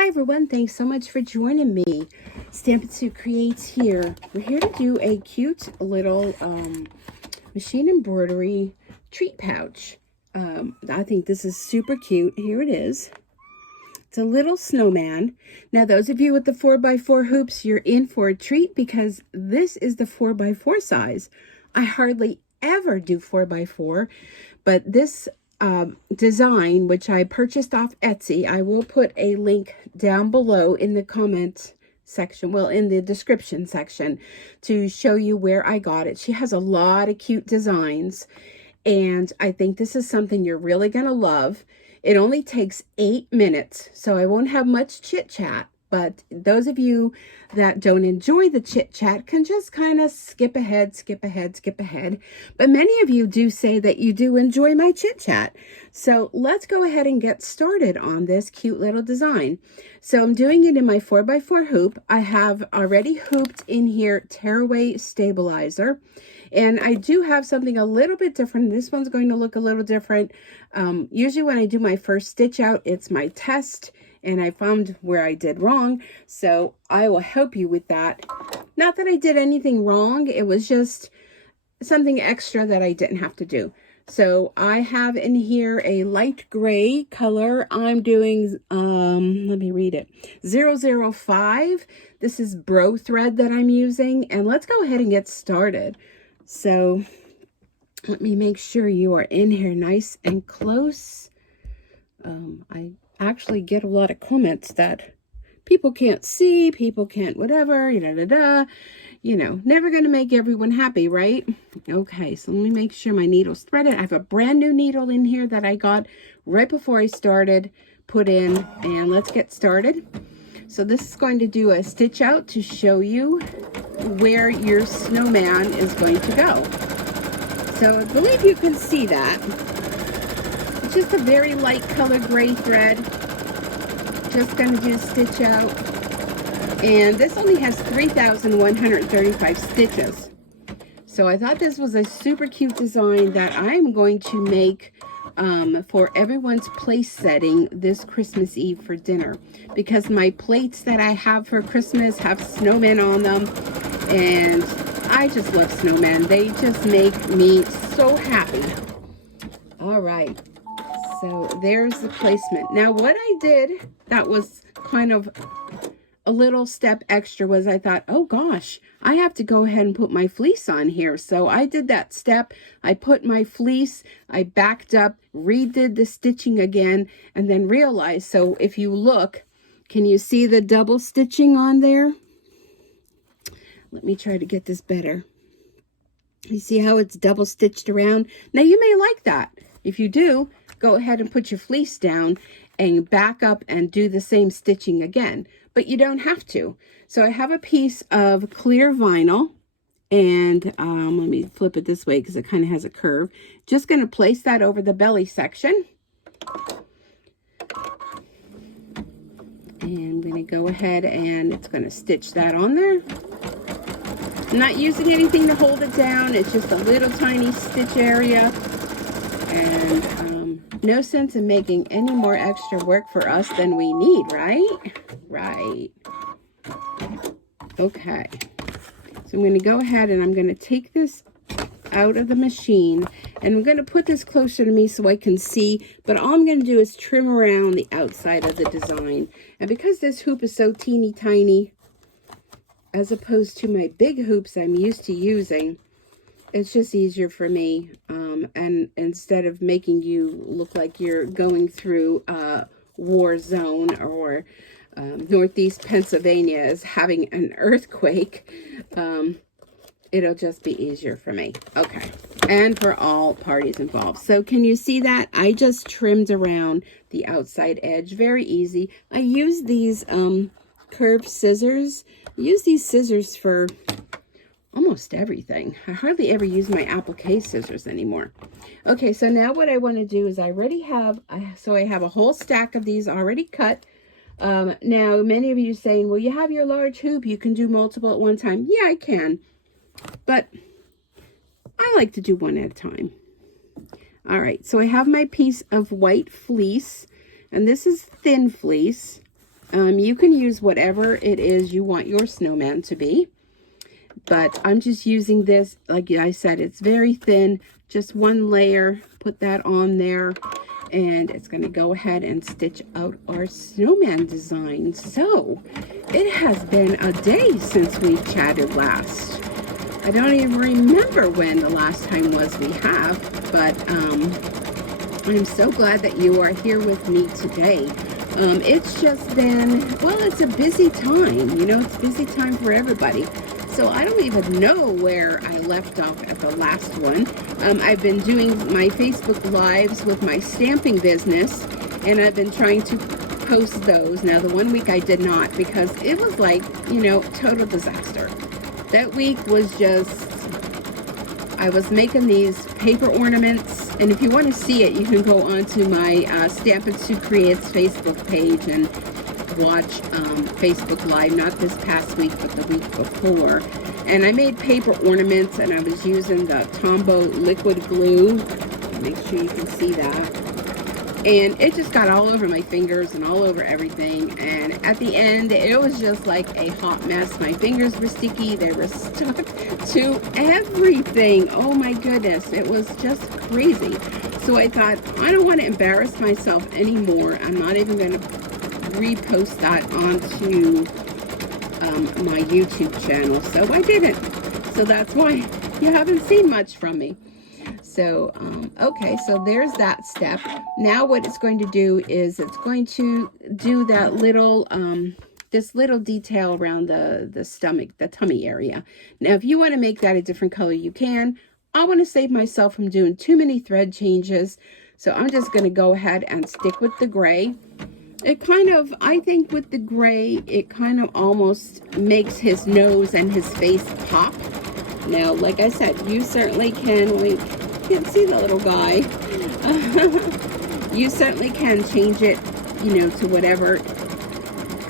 Hi everyone, thanks so much for joining me. Stampin Sue Creates here. We're here to do a cute little machine embroidery treat pouch. I think this is super cute. Here it is. It's a little snowman. Now those of you with the 4x4 hoops, you're in for a treat because this is the 4x4 size. I hardly ever do 4x4, but this design, which I purchased off Etsy, I will put a link down below in the comment section, well, in the description section, to show you where I got it. She has a lot of cute designs, and I think this is something you're really gonna love. It only takes 8 minutes, so I won't have much chit chat, but those of you that don't enjoy the chit chat can just kind of skip ahead. But many of you do say that you do enjoy my chit chat. So let's go ahead and get started on this cute little design. So I'm doing it in my 4x4 hoop. I have already hooped in here tearaway stabilizer. And I do have something a little bit different. This one's going to look a little different. Usually when I do my first stitch out, it's my test. And I found where I did wrong. So I will help you with that. Not that I did anything wrong. It was just something extra that I didn't have to do. So I have in here a light gray color. I'm doing, let me read it, 005. This is bro thread that I'm using. And let's go ahead and get started. So let me make sure you are in here nice and close. I actually get a lot of comments that people can't see, people can't whatever, you know, never going to make everyone happy, right? Okay, so let me make sure my needle's threaded. I have a brand new needle in here that I got right before I started, put in, and let's get started. So this is going to do a stitch out to show you where your snowman is going to go. So I believe you can see that. It's just a very light color gray thread. Just going to do a stitch out. And this only has 3,135 stitches. So I thought this was a super cute design that I'm going to make for everyone's place setting this Christmas Eve for dinner. Because my plates that I have for Christmas have snowmen on them. And I just love snowmen. They just make me so happy. All right. So there's the placement. Now what I did that was kind of a little step extra was I thought, oh gosh, I have to go ahead and put my fleece on here. So I did that step. I put my fleece, I backed up, redid the stitching again, and then realized, so if you look, can you see the double stitching on there? Let me try to get this better. You see how it's double stitched around? Now you may like that. If you do, go ahead and put your fleece down and back up and do the same stitching again. But you don't have to. So I have a piece of clear vinyl. And let me flip it this way because it kind of has a curve. Just going to place that over the belly section. And I'm going to go ahead and it's going to stitch that on there. I'm not using anything to hold it down. It's just a little tiny stitch area. And no sense in making any more extra work for us than we need, right? Right. Okay. So I'm going to go ahead and I'm going to take this out of the machine. And I'm going to put this closer to me so I can see. But all I'm going to do is trim around the outside of the design. And because this hoop is so teeny tiny, as opposed to my big hoops I'm used to using, it's just easier for me. And instead of making you look like you're going through a war zone or Northeast Pennsylvania is having an earthquake, it'll just be easier for me. Okay. And for all parties involved. So can you see that? I just trimmed around the outside edge. Very easy. I use these curved scissors. I use these scissors for almost everything. I hardly ever use my applique scissors anymore. Okay, so now what I want to do is I already have, so I have a whole stack of these already cut. Now, many of you saying, well, you have your large hoop, you can do multiple at one time. Yeah, I can, but I like to do one at a time. All right, so I have my piece of white fleece, and this is thin fleece. You can use whatever it is you want your snowman to be. But I'm just using this, like I said, it's very thin, just one layer, put that on there, and it's going to go ahead and stitch out our snowman design. So, it has been a day since we've chatted last. I don't even remember when the last time was we have, but I'm so glad that you are here with me today. It's just been, well, it's a busy time, you know, it's a busy time for everybody. So I don't even know where I left off at the last one. I've been doing my Facebook Lives with my stamping business, and I've been trying to post those. Now, the one week I did not because it was like, you know, total disaster. That week was just, I was making these paper ornaments, and if you want to see it, you can go onto my Stampin Sue Creates Facebook page and watch Facebook Live, not this past week, but the week before. And I made paper ornaments, and I was using the Tombow liquid glue. Make sure you can see that. And it just got all over my fingers and all over everything. And at the end, it was just like a hot mess. My fingers were sticky. They were stuck to everything. Oh my goodness. It was just crazy. So I thought, I don't want to embarrass myself anymore. I'm not even going to repost that onto my YouTube channel. So I didn't. So that's why you haven't seen much from me. So, okay, so there's that step. Now what it's going to do is it's going to do that little, this little detail around the stomach, the tummy area. Now, if you want to make that a different color, you can. I want to save myself from doing too many thread changes. So I'm just going to go ahead and stick with the gray. It kind of, I think with the gray, it kind of almost makes his nose and his face pop. Now, like I said, you certainly can, you can see the little guy. You certainly can change it, you know, to whatever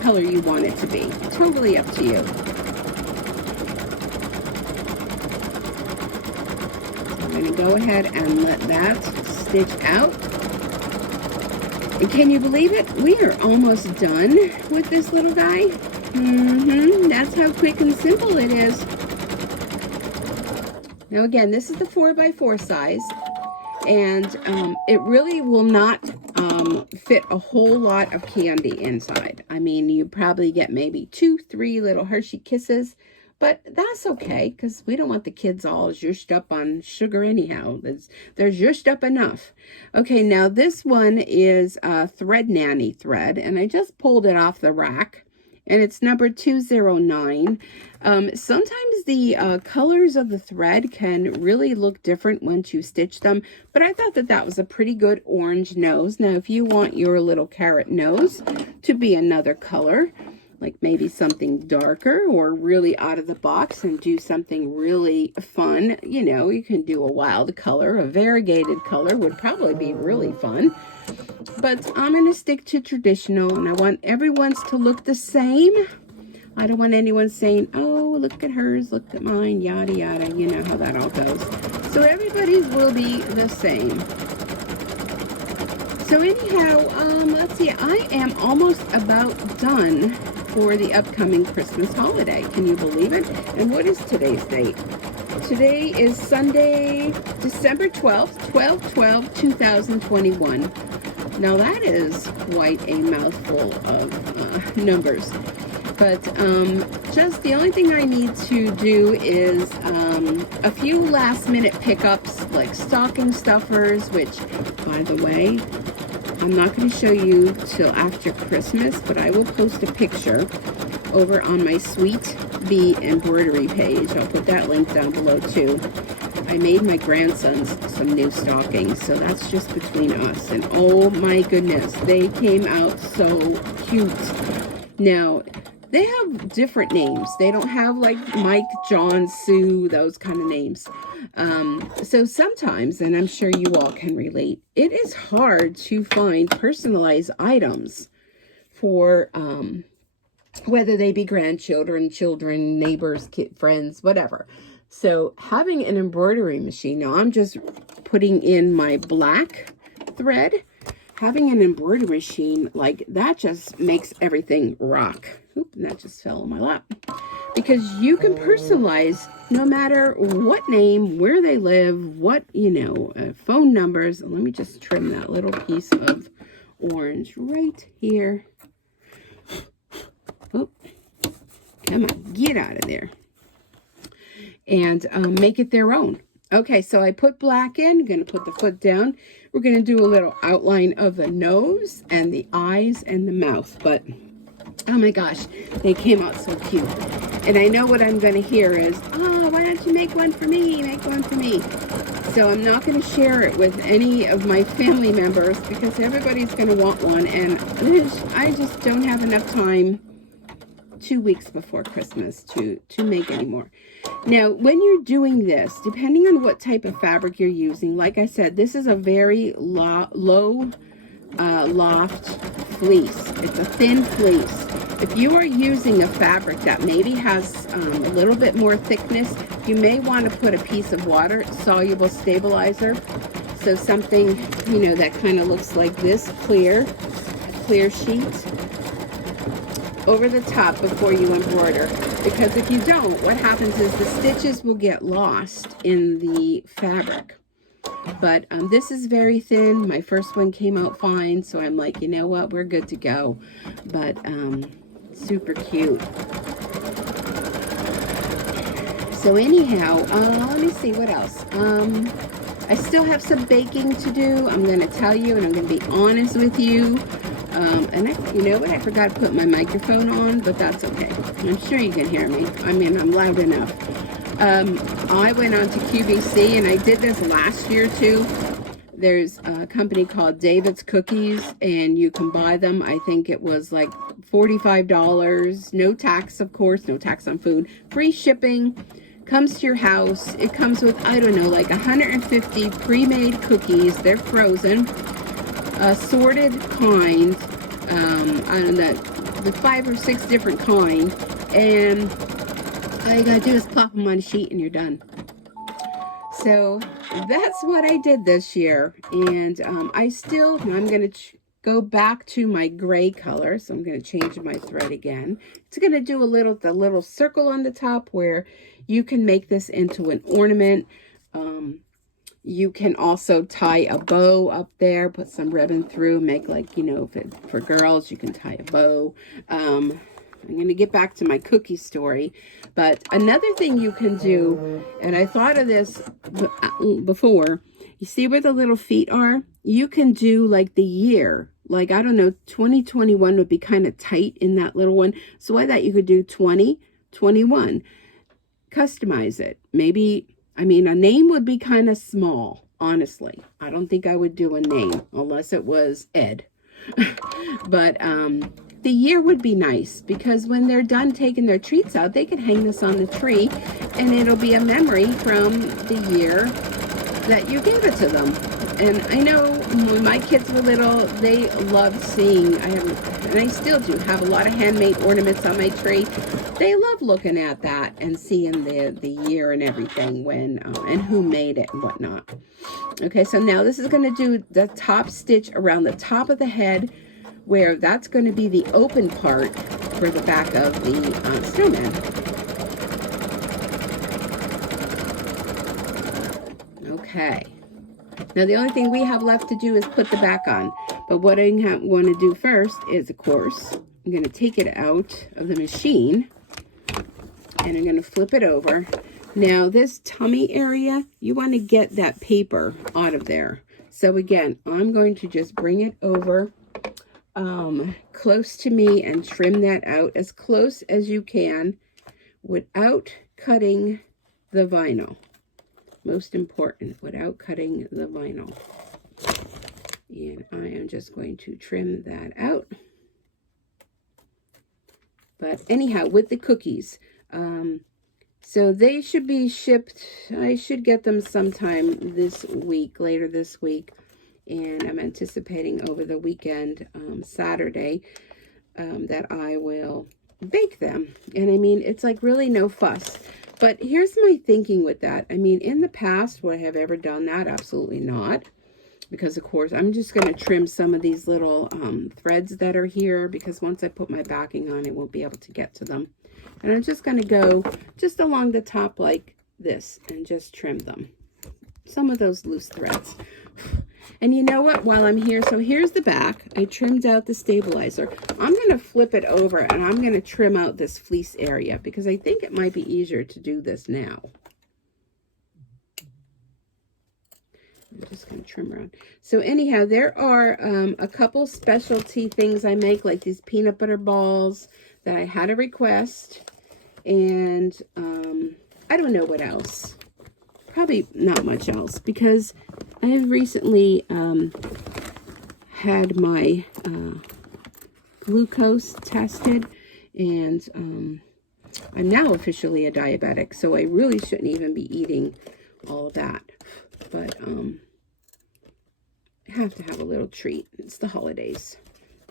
color you want it to be. Totally up to you. So I'm going to go ahead and let that stitch out. And can you believe it? We are almost done with this little guy. That's how quick and simple it is. Now again, this is the 4x4 size, and it really will not fit a whole lot of candy inside. I mean, you probably get maybe 2-3 little Hershey Kisses, but that's okay, because we don't want the kids all zhushed up on sugar anyhow. They're zhushed up enough. Okay, now this one is Thread Nanny thread, and I just pulled it off the rack, and it's number 209. Sometimes the colors of the thread can really look different once you stitch them, but I thought that that was a pretty good orange nose. Now, if you want your little carrot nose to be another color, like maybe something darker or really out of the box and do something really fun, you know, you can do a wild color. A variegated color would probably be really fun. But I'm going to stick to traditional, and I want everyone's to look the same. I don't want anyone saying, oh, look at hers, look at mine, yada, yada. You know how that all goes. So everybody's will be the same. So anyhow, let's see, I am almost about done for the upcoming Christmas holiday. Can you believe it? And what is today's date? Today is Sunday, December 12th, 12/12/2021. Now that is quite a mouthful of numbers. But just the only thing I need to do is a few last minute pickups, like stocking stuffers, which, by the way, I'm not going to show you till after Christmas, but I will post a picture over on my SUEweet embroidery page. I'll put that link down below too. I made my grandsons some new stockings, so that's just between us. And oh my goodness, they came out so cute. Now, they have different names. They don't have like Mike, John, Sue, those kind of names. So sometimes, and I'm sure you all can relate, it is hard to find personalized items for whether they be grandchildren, children, neighbors, friends, whatever. So having an embroidery machine, now I'm just putting in my black thread. having an embroidery machine, like, that just makes everything rock. Oop, and that just fell on my lap. Because you can personalize no matter what name, where they live, what, you know, phone numbers. Let me just trim that little piece of orange right here. Oh, come on, get out of there. And make it their own. Okay, so I put black in. I'm going to put the foot down. We're going to do a little outline of the nose and the eyes and the mouth. But, oh my gosh, they came out so cute. And I know what I'm going to hear is, oh, why don't you make one for me? Make one for me. So I'm not going to share it with any of my family members because everybody's going to want one. And I just don't have enough time 2 weeks before Christmas to make any more. Now, when you're doing this, depending on what type of fabric you're using, like I said, this is a very low loft fleece. It's a thin fleece. If you are using a fabric that maybe has a little bit more thickness, you may want to put a piece of water soluble stabilizer. So something, you know, that kind of looks like this, clear sheet over the top before you embroider. Because if you don't, what happens is the stitches will get lost in the fabric. But this is very thin. My first one came out fine, so I'm like, you know what, we're good to go. But super cute. So anyhow, let me see what else. I still have some baking to do. I'm going to tell you, and I'm going to be honest with you. And you know what? I forgot to put my microphone on, but that's okay. I'm sure you can hear me. I mean, I'm loud enough. I went on to QVC, and I did this last year too. There's a company called David's Cookies, and you can buy them. I think it was like $45. No tax, of course. No tax on food. Free shipping. Comes to your house. It comes with, I don't know, like 150 pre-made cookies. They're frozen. Assorted kind. I don't know, the 5 or 6 different kind. And all you gotta do is plop them on a sheet and you're done. So that's what I did this year. And I'm going to go back to my gray color. So I'm going to change my thread again. It's going to do the little circle on the top where you can make this into an ornament. You can also tie a bow up there, put some ribbon through, make like, you know, for girls, you can tie a bow. I'm going to get back to my cookie story. But another thing you can do, and I thought of this before, you see where the little feet are? You can do like the year. Like, I don't know, 2021 would be kind of tight in that little one. So I thought you could do 2021. Customize it. Maybe, I mean, a name would be kind of small, honestly. I don't think I would do a name unless it was Ed. But the year would be nice because when they're done taking their treats out, they can hang this on the tree and it'll be a memory from the year that you gave it to them. And I know when my kids were little, they loved seeing, and I still do, have a lot of handmade ornaments on my tree. They love looking at that and seeing the year and everything when, and who made it and whatnot. Okay, so now this is going to do the top stitch around the top of the head, where that's going to be the open part for the back of the snowman. Okay. Now the only thing we have left to do is put the back on. But what I want to do first is, of course, I'm going to take it out of the machine and I'm going to flip it over. Now this tummy area, you want to get that paper out of there. So again, I'm going to just bring it over close to me and trim that out as close as you can without cutting the vinyl. Most important, without cutting the vinyl. And I am just going to trim that out. But anyhow, with the cookies, so they should be shipped. I should get them sometime this week, later this week. And I'm anticipating over the weekend, Saturday, that I will bake them. And I mean, it's like really no fuss. But here's my thinking with that. I mean, in the past, would I have ever done that? Absolutely not. because of course I'm just going to trim some of these little threads that are here, because once I put my backing on, it won't be able to get to them. And I'm just going to go just along the top like this and just trim them. Some of those loose threads. And you know what, while I'm here, so here's the back. I trimmed out the stabilizer. I'm going to flip it over and I'm going to trim out this fleece area, because I think it might be easier to do this now. I'm just going to trim around. So anyhow, there are a couple specialty things I make, like these peanut butter balls that I had a request. And I don't know what else. Probably not much else, because I have recently had my glucose tested, and I'm now officially a diabetic, so I really shouldn't even be eating all of that. But I have to have a little treat. It's the holidays.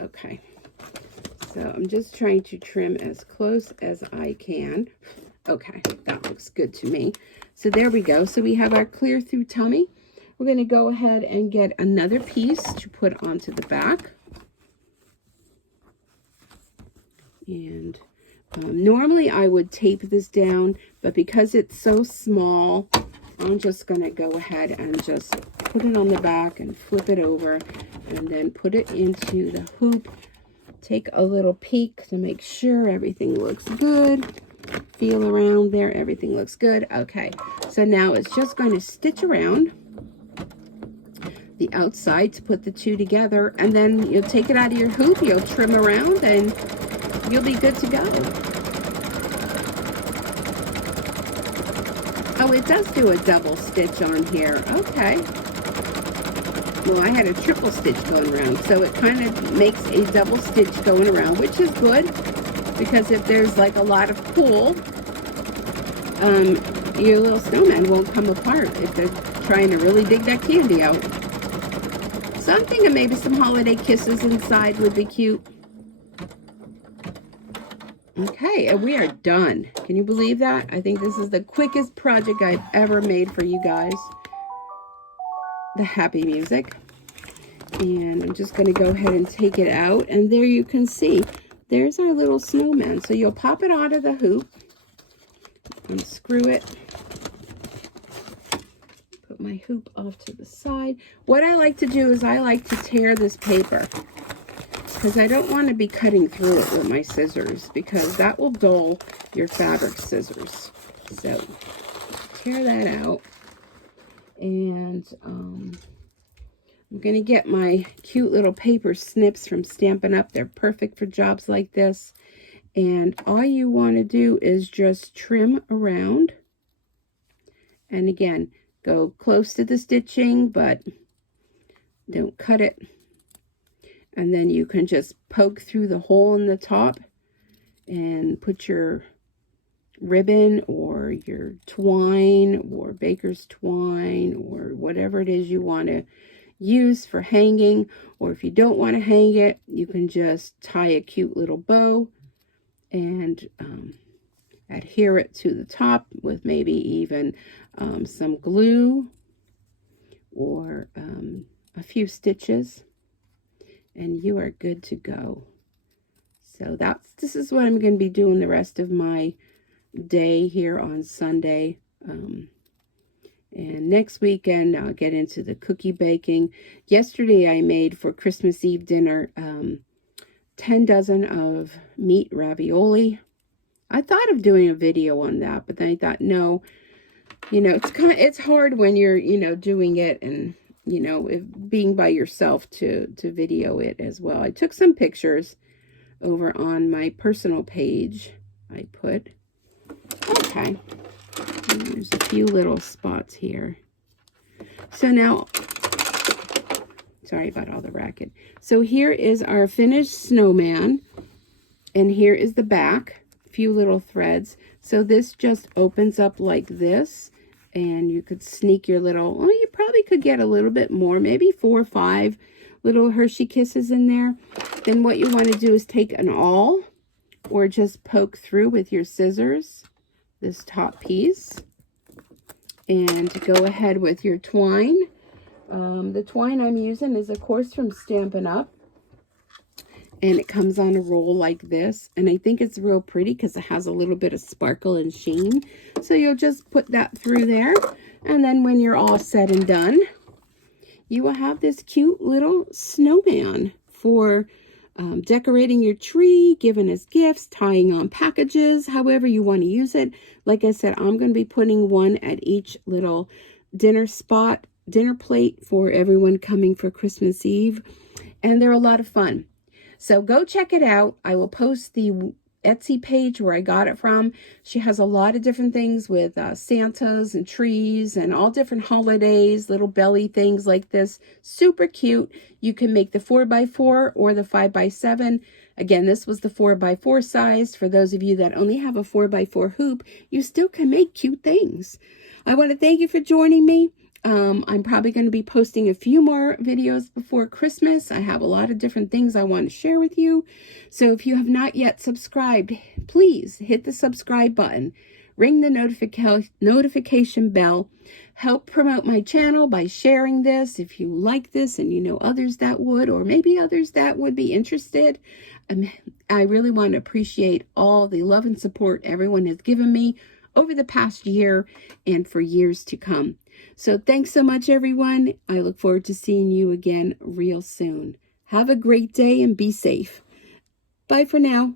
Okay. So I'm just trying to trim as close as I can. Okay, that looks good to me. So there we go. So we have our clear through tummy. We're going to go ahead and get another piece to put onto the back. And normally I would tape this down, but because it's so small, I'm just going to go ahead and just put it on the back and flip it over, and then put it into the hoop. Take a little peek to make sure everything looks good. Feel around there, everything looks good. Okay, so now it's just going to stitch around the outside to put the two together, and then you'll take it out of your hoop, you'll trim around, and you'll be good to go. Oh, it does do a double stitch on here. Okay. Well, I had a triple stitch going around, so it kind of makes a double stitch going around, which is good, because if there's like a lot of pull, your little snowman won't come apart if they're trying to really dig that candy out. So I'm thinking maybe some holiday kisses inside would be cute. Okay, and we are done. Can you believe that? I think this is the quickest project I've ever made for you guys. The happy music. And I'm just going to go ahead and take it out, and there you can see there's our little snowman. So you'll pop it out of the hoop, unscrew it, put my hoop off to the side. What I like to do is I like to tear this paper, because I don't want to be cutting through it with my scissors, because that will dull your fabric scissors. So tear that out. And I'm going to get my cute little paper snips from Stampin' Up. They're perfect for jobs like this. And all you want to do is just trim around. And again, go close to the stitching, but don't cut it. And then you can just poke through the hole in the top and put your ribbon or your twine or baker's twine or whatever it is you want to use for hanging. Or if you don't want to hang it, you can just tie a cute little bow and adhere it to the top with maybe even some glue or a few stitches, and you are good to go. So this is what I'm going to be doing the rest of my day here on Sunday. And next weekend I'll get into the cookie baking. Yesterday I made for Christmas Eve dinner 10 dozen of meat ravioli. I thought of doing a video on that, but then I thought, no, it's hard when you're doing it and being by yourself to video it as well. I took some pictures over on my personal page. I put okay, and there's a few little spots here. So now, sorry about all the racket. So here is our finished snowman, and here is the back, a few little threads. So this just opens up like this, and you could sneak your little, well, you probably could get a little bit more, maybe 4 or 5 little Hershey Kisses in there. Then what you want to do is take an awl or just poke through with your scissors this top piece, and go ahead with your twine The twine I'm using is, of course, from Stampin Up. And it comes on a roll like this. And I think it's real pretty because it has a little bit of sparkle and sheen. So you'll just put that through there. And then when you're all said and done, you will have this cute little snowman for decorating your tree, giving us gifts, tying on packages, however you want to use it. Like I said, I'm going to be putting one at each little dinner plate for everyone coming for Christmas Eve. And they're a lot of fun. So go check it out. I will post the Etsy page where I got it from. She has a lot of different things with Santas and trees and all different holidays, little belly things like this. Super cute. You can make the 4x4 or the 5x7. Again, this was the 4x4 size. For those of you that only have a 4x4 hoop, you still can make cute things. I want to thank you for joining me. I'm probably going to be posting a few more videos before Christmas. I have a lot of different things I want to share with you. So if you have not yet subscribed, please hit the subscribe button. Ring the notification bell. Help promote my channel by sharing this. If you like this and you know others that would, or maybe others that would be interested, I really want to appreciate all the love and support everyone has given me over the past year and for years to come. So thanks so much, everyone. I look forward to seeing you again real soon. Have a great day and be safe. Bye for now.